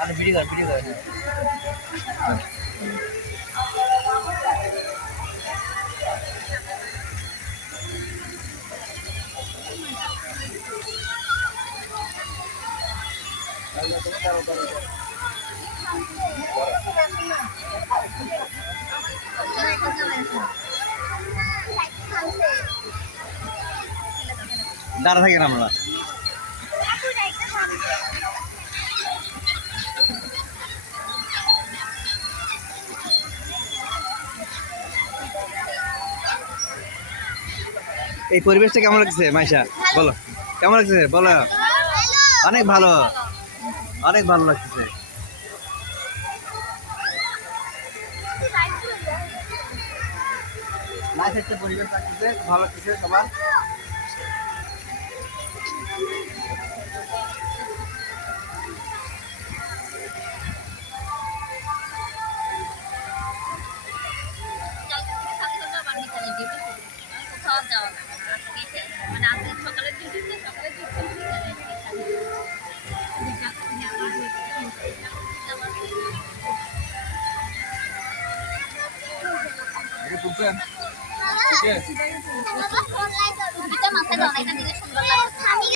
আর video কর দাঁড়া থাকেন আমরা এই পরিবেশটা কেমন লাগছে মাইশা বলো কেমন লাগছে বলো অনেক ভালো লাগছে পরিবেশ লাগতেছে ভালো লাগতেছে সবার মাথায় দাও না, এটা দিলে সুন্দর লাগবে।